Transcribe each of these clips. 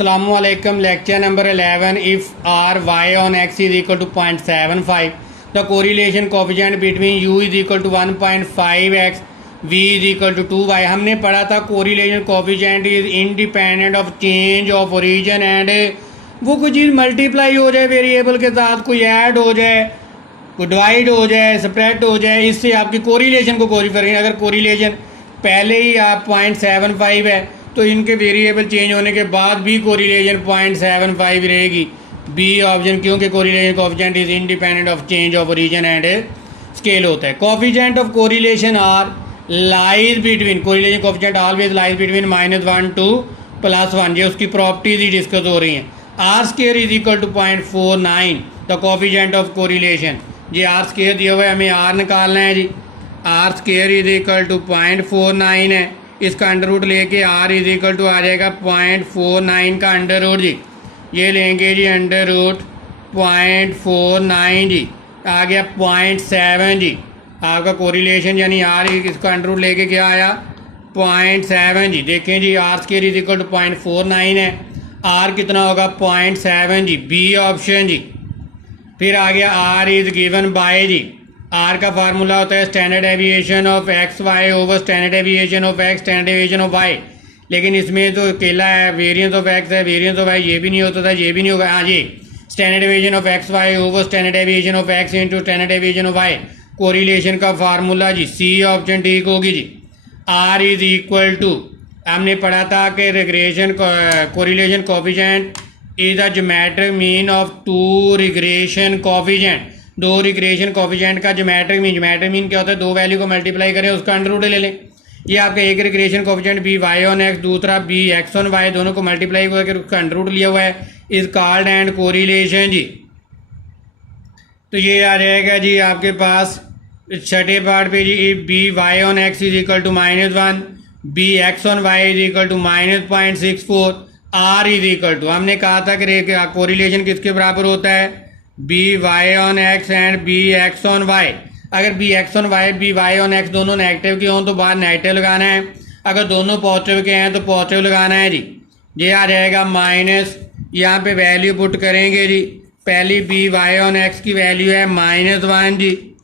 Assalamualaikum. Lecture number 11. If r y on x is equal to 0.75, the correlation coefficient between u is equal to 1.5x, v is equal to 2y. हमने पढ़ा था correlation coefficient is independent of change of origin and वो कोई चीज़ multiply हो जाए variable के साथ, कोई ऐड हो जाए, कोई डिवाइड हो जाए, सब्ट्रैक्ट हो जाए, इससे आपकी कोरिलेशन को कोरी करेंगे। अगर कोरिलेशन पहले ही आप 0.75 है तो इनके वेरिएबल चेंज होने के बाद भी कोरिलेशन 0.75 रहेगी। बी ऑप्शन, क्योंकि correlation coefficient is independent of change of origin and scale होता है। Coefficient of correlation R lies between, correlation coefficient always lies between -1 to +1। ये उसकी प्रॉपर्टीज ही डिस्कस हो रही हैं। R square is equal to 0.49 the coefficient of correlation. जी R square दिया हुआ है, हमें आर निकालना है जी। R square is equal to 0.49 है, इसका अंडर रूट लेके आर इज इक्वल टू आ जाएगा 0.49 का अंडर रूट जी। ये लेंगे जी अंडर रूट 0.49 जी, आ गया 0.7 जी। आपका कोरिलेशन यानी आर इसका अंडर रूट लेके क्या आया 0.7 जी। देखें जी R square is equal to 0.49 है, आर कितना होगा 0.7 जी, बी ऑप्शन जी। फिर आ गया आर इज गिवन बाय जी, आर का फार्मूला होता है standard deviation of X Y over standard deviation of X standard deviation of Y. लेकिन इसमें तो अकेला है, वेरिएंस ऑफ एक्स है, वेरिएंस ऑफ वाई ये भी नहीं होता था, ये भी नहीं होगा। हाँ जी, standard deviation of X Y over standard deviation of X into standard deviation of Y. Correlation का फार्मूला जी सी ऑप्शन ठीक होगी जी। आर इज इक्वल टू, हमने पढ़ा था कि regression correlation coefficient is the geometric mean of two regression coefficient. दो रिग्रेशन कोएफिशिएंट का ज्योमेट्रिक मीन क्या होता है, दो वैल्यू को मल्टीप्लाई करें उसका अंडर रूट ले लें। ये आपका एक regression coefficient B Y on X, दूसरा बी एक्स ऑन वाई, दोनों को मल्टीप्लाई करके उसका अंडर रूट लिया हुआ है, इज कॉल्ड एंड कोरिलेशन जी। तो ये आ जाएगा जी आपके पास छठे पार्ट पे जी, B Y on X is equal to -1, B X on Y is equal to -0.64, R is equal to, हमने कहा था कि कोरिलेशन किसके बराबर होता है, B Y on X and B X on Y. अगर B X on Y B Y on X दोनों नेगेटिव के हों तो बाहर नेगेटिव लगाना है, अगर दोनों पॉजिटिव के हैं तो पॉजिटिव लगाना है जी। ये आ जाएगा माइनस, यहाँ पे वैल्यू पुट करेंगे जी। पहली बी वाई ऑन एक्स की वैल्यू है -1 जी,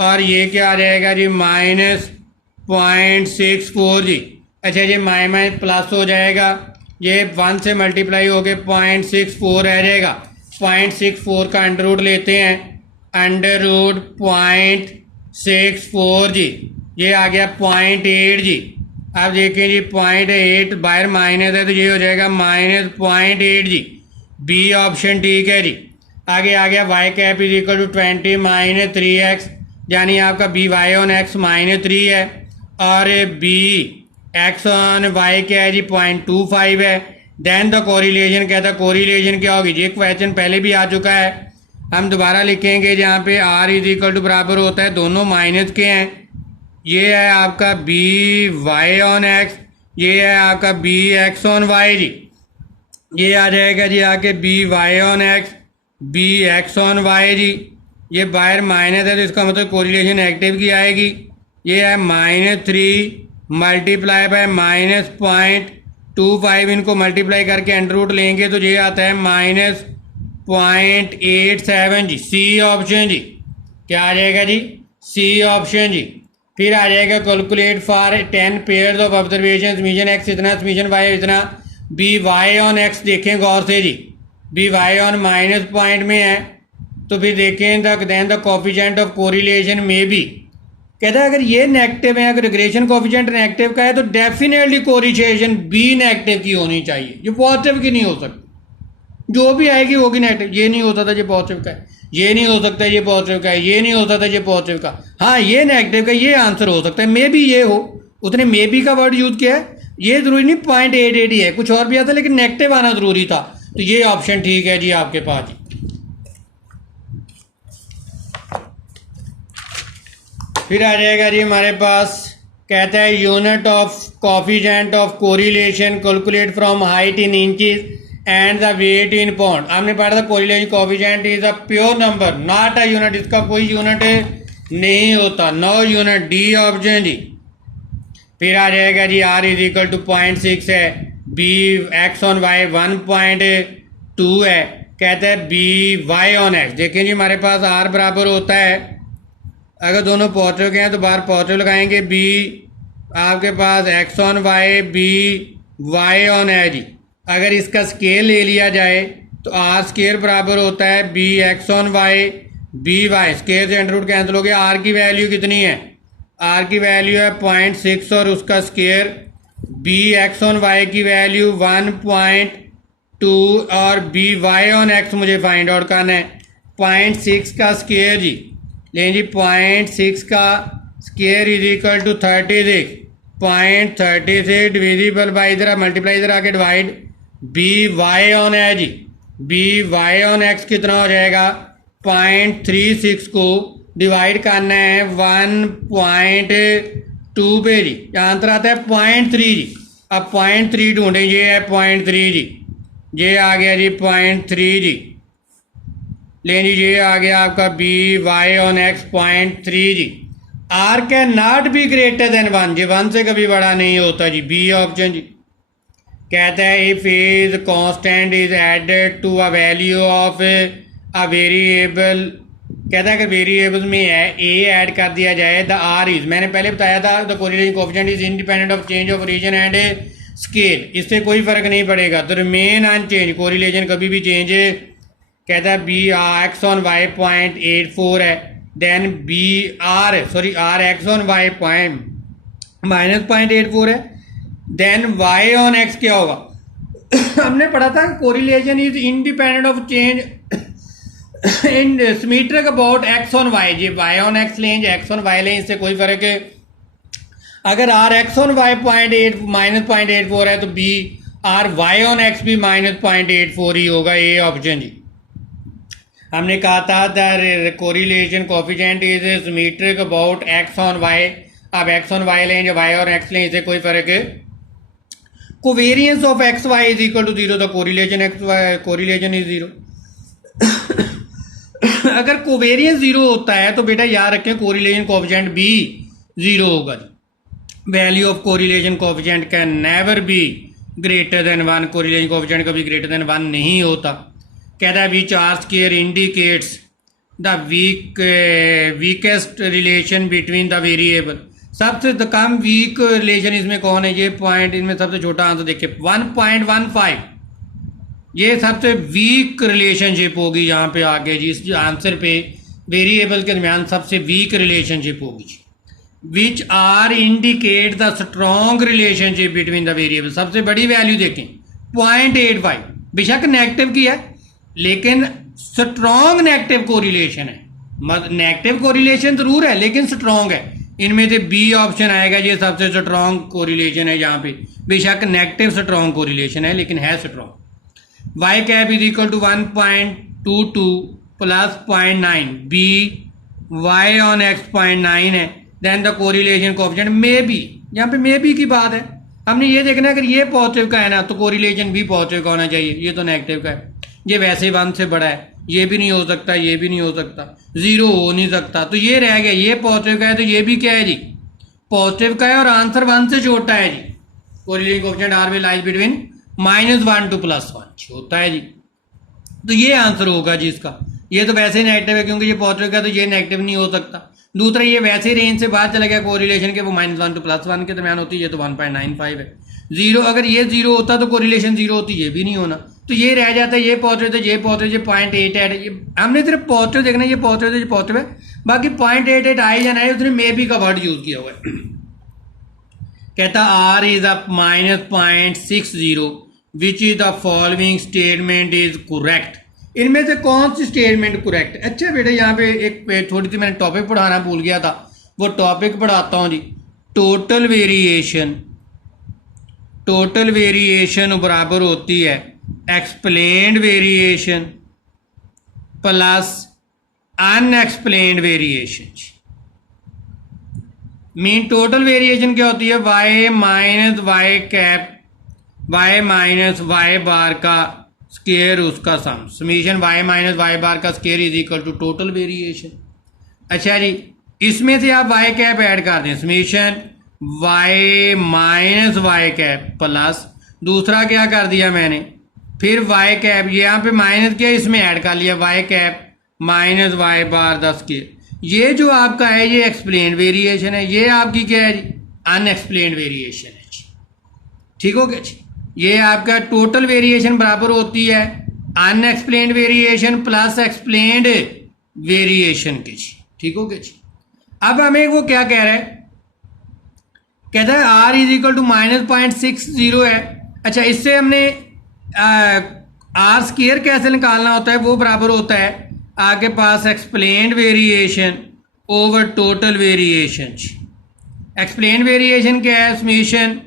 और ये क्या आ जाएगा जी -0.64 जी। अच्छा जी माइनस प्लस हो जाएगा, ये 1 से मल्टीप्लाई हो गए 0.64 रह जाएगा। 0.64 का अंडर रूट लेते हैं, अंडर रूट 0.64 जी। ये आ गया 0.8 जी। अब देखें जी 0.8 बाहर माइनस है तो ये हो जाएगा -0.8 जी। बी ऑप्शन ठीक है जी। आगे आ गया Y cap is equal to 20 -3x, यानी आपका बी वाई ऑन एक्स -3 है, और बी एक्स ऑन वाई क्या है जी 0.25 है। देन द कोरिलेशन कहता है, कोरिलेशन क्या होगी जी, एक क्वेश्चन पहले भी आ चुका है, हम दोबारा लिखेंगे जहाँ पे आर इज इक्वल टू बराबर होता है दोनों माइनस के हैं। ये है आपका बी वाई ऑन एक्स, ये है आपका बी एक्स ऑन वाई जी। ये आ जाएगा जी आके B Y on X B X on Y जी। ये बाहर माइनस है तो इसका मतलब कोरिलेशन नेगेटिव की आएगी। ये है -3 मल्टीप्लाई बाय -0.25, इनको मल्टीप्लाई करके अंडर रूट लेंगे तो ये आता है -0.87 जी। सी ऑप्शन जी, क्या आ जाएगा जी सी ऑप्शन जी। फिर आ जाएगा calculate for 10 pairs of observation, summation X इतना समीशन वाई इतना। बी वाई ऑन एक्स देखें गौर से जी, B Y on minus point में है तो फिर देखें then the coefficient of correlation में भी कहता है अगर ये नेगेटिव है, अगर रिग्रेशन कोएफिशिएंट नेगेटिव का है तो डेफिनेटली कोरिलेशन बी नेगेटिव की होनी चाहिए, ये पॉजिटिव की नहीं हो सकती। जो भी आएगी होगी नेगेटिव। ये नहीं होता था ये पॉजिटिव का है, ये नहीं हो सकता ये पॉजिटिव का है, ये नहीं होता था ये पॉजिटिव का। हाँ ये नेगेटिव का ये आंसर हो सकता है, मे बी ये हो। उसने मे बी का वर्ड यूज किया है, ये जरूरी नहीं 0.88 ही है, कुछ और भी आता लेकिन नेगेटिव आना जरूरी था, तो ये ऑप्शन ठीक है जी आपके पास जी। फिर आ जाएगा जी हमारे पास, कहता है unit of coefficient of correlation calculate from height in inches and the weight in pound. हमने पढ़ा था correlation coefficient is a pure number not a unit, इसका कोई यूनिट नहीं होता, नो यूनिट। डी ऑप्शन जी। फिर आ जाएगा जी आर इज इक्वल टू 0.6 है, बी एक्स ऑन वाई 1.2 है, कहता है बी वाई ऑन एक्स। देखें जी हमारे पास आर बराबर होता है, अगर दोनों पॉजिटिव के हैं तो बाहर पॉजिटिव लगाएंगे, बी आपके पास X on Y B Y on है जी। अगर इसका स्केल ले लिया जाए तो आर स्केल बराबर होता है B X on Y B Y, scale से अंडर रूट कैंसिल हो गया। आर की वैल्यू कितनी है, आर की वैल्यू है 0.6 और उसका square B X on Y की वैल्यू 1.2 और बी वाई ऑन एक्स मुझे फाइंड आउट करना है। 0.6 का स्केयर जी लें जी, 0.6 का स्केयर इज इक्वल टू 36, 0.30 से डिविजिबल बाई इधर मल्टीप्लाई इधर आके डिवाइड बी वाई ऑन है जी, बी वाई ऑन एक्स कितना हो जाएगा 0.36 को डिवाइड करना है 1.2 पे जी, आंसर आता है 0.3 जी। अब 0.3 ढूंढें, ये है 0.3 जी, ये आ गया जी 0.3 जी। लें जी ये आ गया आपका बी वाई ऑन एक्स 0.3 जी। R can not be greater than 1, जी 1 से कभी बड़ा नहीं होता जी, बी ऑप्शन जी। कहता है if is constant is added to a value of a variable, कहता है कि वेरिएबल्स में है ए ऐड कर दिया जाए, द आर इज, मैंने पहले बताया था the correlation coefficient is independent of change of origin and scale, इससे कोई फर्क नहीं पड़ेगा, तो रिमेन अनचेंज, कोरिलेशन कभी भी चेंज, कहता है बी एक्स ऑन वाई 0.84 है, then B R sorry R X on Y -0.84 है, देन वाई ऑन एक्स क्या होगा हमने पढ़ा था correlation is independent of change in symmetric about X on Y, जी वाई ऑन एक्स लें एक्स ऑन वाई लें, इससे कोई फर्क है। अगर आर एक्स ऑन वाई -0.84 है तो B R Y on X भी -0.84 ही होगा, ये ऑप्शन जी। हमने कहा था the correlation coefficient is symmetric about X on Y, अब एक्स ऑन वाई लें या वाई ऑन एक्स लें, इससे कोई फर्क है। Covariance of X Y is equal to 0, the correlation X Y correlation is 0। अगर कोवेरियंस 0 होता है तो बेटा याद रखें कोरिलेशन कोएफिशिएंट भी 0 होगा। Value of correlation coefficient can never be greater than 1, correlation coefficient कभी ग्रेटर देन 1 नहीं होता। कहता है which R square indicates the weakest relation between the variable, सबसे कम वीक रिलेशन इसमें कौन है, ये पॉइंट इनमें सबसे छोटा आंसर देखिए 1.15, ये सबसे वीक रिलेशनशिप होगी यहाँ पे आगे जी, इस आंसर पे वेरिएबल के दरमियान सबसे वीक रिलेशनशिप होगी जी। Which R indicate the strong relationship between the variable, सबसे बड़ी वैल्यू देखें 0.85, बेशक नेगेटिव की है लेकिन स्ट्रॉन्ग नेगेटिव कोरिलेशन है, नेगेटिव कोरिलेशन जरूर है लेकिन स्ट्रॉन्ग है, इनमें से बी ऑप्शन आएगा, ये सबसे स्ट्रॉन्ग कोरिलेशन है यहाँ पे, बेशक नेगेटिव स्ट्रॉन्ग कोरिलेशन है लेकिन है strong. Y cap is equal to 1.22 plus 0.9, B Y on X 0.9 है, then the correlation coefficient may be, यहाँ पे मे बी की बात है, हमने ये देखना है अगर ये पॉजिटिव का है ना तो कोरिलेशन भी पॉजिटिव का होना चाहिए, ये तो नेगेटिव का है, ये वैसे 1 से बड़ा है, ये भी नहीं हो सकता, ये भी नहीं हो सकता, 0 हो नहीं सकता, तो ये रह गया, ये पॉजिटिव का है तो ये भी क्या है जी पॉजिटिव का है और आंसर 1 से छोटा है जी। कोरिलेशन कोएफिशिएंट आर में लाइज बिटवीन -1 to +1 होता है जी, तो ये आंसर होगा जी इसका। ये तो वैसे नेगेटिव है क्योंकि ये पॉजिटिव का, तो ये नेगेटिव नहीं हो सकता। दूसरा ये वैसे रेंज से बाहर चला गया कोरिलेशन के, वो -1 to +1 के दरमियान होती है, ये तो 1.95 है। 0 अगर ये 0 होता तो कोरिलेशन 0 होती, ये भी नहीं होना, तो ये रह जाता है, ये पॉजिटिव तो ये पॉजिटिव, ये 0.88 है, ये हमने सिर्फ पॉजिटिव देखना, ये पॉजिटिव तो ये पॉजिटिव है, बाकी 0.88 आए या नहीं उसने मे बी का वर्ड यूज किया हुआ है। कहता R is a -0.60 which is the following statement is correct, इनमें से कौन सी स्टेटमेंट करेक्ट। अच्छा बेटा यहाँ पे एक थोड़ी सी मैंने टॉपिक पढ़ाना भूल गया था, वो टॉपिक पढ़ाता हूँ जी। टोटल वेरिएशन बराबर होती है explained variation plus unexplained variation. Mean total variation क्या होती है, Y minus Y cap Y minus Y bar का स्केयर उसका sum, summation Y minus Y bar का square is equal to total variation. अच्छा जी, इसमें से आप वाई कैप ऐड कर दें, summation Y minus Y cap plus दूसरा क्या कर दिया मैंने, फिर वाई कैप, यहाँ पे माइनस किया, इसमें ऐड कर लिया वाई कैप माइनस वाई बार 10 के। ये जो आपका है ये एक्सप्लेन वेरिएशन है, ये आपकी क्या है जी, अनएक्सप्लेन वेरिएशन है जी। ठीक हो गया जी। ये आपका टोटल वेरिएशन बराबर होती है unexplained variation plus explained variation के जी। ठीक हो गया जी। अब हमें वो क्या कह रहा है, कहता है आर इज इक्वल टू -0.60 है। अच्छा, इससे हमने आर स्क्वायर कैसे निकालना होता है, वो बराबर होता है आपके पास explained variation over total variation. Explain variation क्या है, summation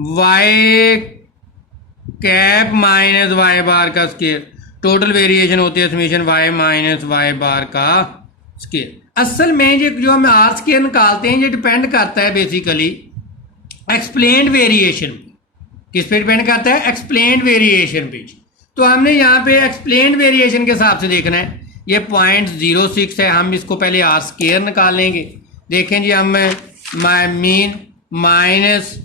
Y cap minus Y bar का स्क्वायर, टोटल वेरिएशन होती है summation Y minus Y bar का स्क्वायर। असल में ये जो हम आर स्क्वायर निकालते हैं ये डिपेंड करता है बेसिकली एक्सप्लेन्ड वेरिएशन, किस पे डिपेंड करता है, एक्सप्लेन्ड वेरिएशन पे। तो हमने यहाँ पे एक्सप्लेन्ड वेरिएशन के हिसाब से देखना है, ये 0.06 है, हम इसको पहले आर स्क्वायर निकाल लेंगे। देखें जी, हम मीन माइनस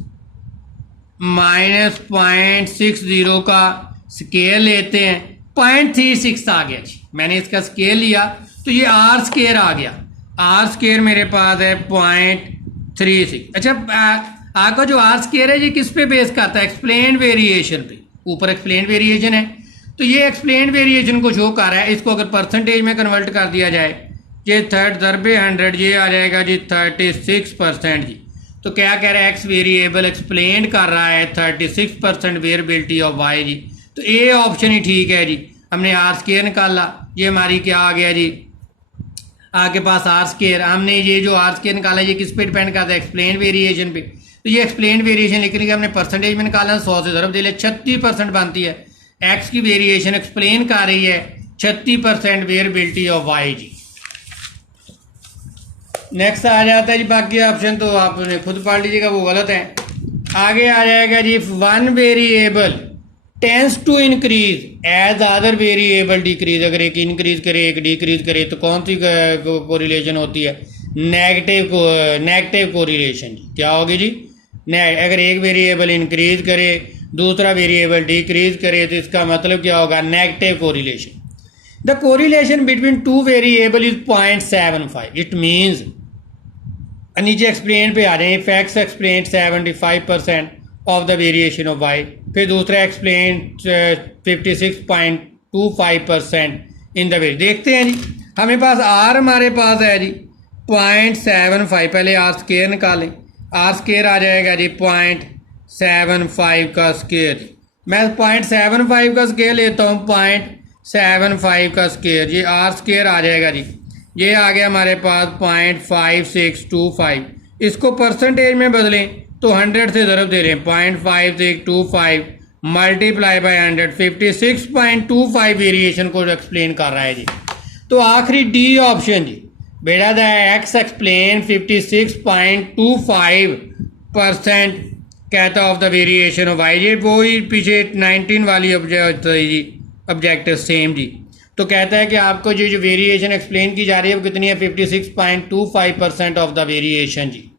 0.60 का स्केल लेते हैं, 0.36 आ गया जी। मैंने इसका स्केल लिया तो ये आर स्क्वायर आ गया, आर स्क्वायर मेरे पास है 0.36। अच्छा, आपका जो आर स्क्वायर है ये किस पे बेस करता है, एक्सप्लेन वेरिएशन पे। ऊपर एक्सप्लेन वेरिएशन है तो ये एक्सप्लेन वेरिएशन को शो कर रहा है। इसको अगर परसेंटेज में कन्वर्ट कर दिया जाए, ये 100 ये आ जाएगा जी 36% जी। तो क्या कह रहा है, एक्स वेरिएबल एक्सप्लेन कर रहा है 36% वेरिएबिलिटी ऑफ वाई जी। तो ए ऑप्शन ही ठीक है जी। हमने आर स्क्वायर निकाला, ये हमारी क्या आ गया जी, आपके पास आर स्क्वायर। हमने ये जो आर स्क्वायर निकाला ये किस पे डिपेंड करता है, एक्सप्लेन वेरिएशन पे। तो ये एक्सप्लेन वेरिएशन लिखने के हमने परसेंटेज में निकाला, 100 से ज़रब दे लिया, 36% बनती है। एक्स की वेरिएशन एक्सप्लेन कर रही है 36% वेरिएबिलिटी ऑफ वाई जी। नेक्स्ट आ जाता है जी बाकी ऑप्शन, तो आपने खुद पढ़ लीजिएगा, वो गलत है। आगे आ जाएगा जी, one variable tends to increase as other variable decrease. अगर एक इंक्रीज करे एक डिक्रीज करे तो कौन सी कोरिलेशन होती है, नेगेटिव कोरिलेशन। क्या होगी जी, अगर एक वेरिएबल इंक्रीज करे दूसरा वेरिएबल डिक्रीज करे तो इसका मतलब क्या होगा, negative correlation. The correlation between two variable is 0.75। It means, नीचे एक्सप्लेन पे आ जाए, if X explain 75% of the variation of Y, फिर दूसरा एक्सप्लेन 56.25% इन द वेरी। देखते हैं जी, हमें पास आर हमारे पास है जी 0.75। पहले आर स्क्वायर निकालें, आर स्क्वायर आ जाएगा जी 0.75 का स्क्वायर। मैं 0.75 का स्क्वायर लेता हूँ, 0.75 का स्क्वायर, ये आर स्क्वायर आ जाएगा जी। ये आ गया हमारे पास 0.5625। इसको परसेंटेज में बदलें तो 100 से ज़रब दे रहे हैं, 0.5625 मल्टीप्लाई बाई 100, 56.25 वेरिएशन को एक्सप्लेन कर रहा है जी। तो आखिरी डी ऑप्शन जी, बेटा द एक्स एक्सप्लेन 56.25% कहता of the variation of Y. ये वो ही पीछे 19 वाली ऑब्जेक्टिव सेम जी। तो कहता है कि आपको जो वेरिएशन एक्सप्लेन की जा रही है वो कितनी है, 56.25% ऑफ द वेरिएशन जी।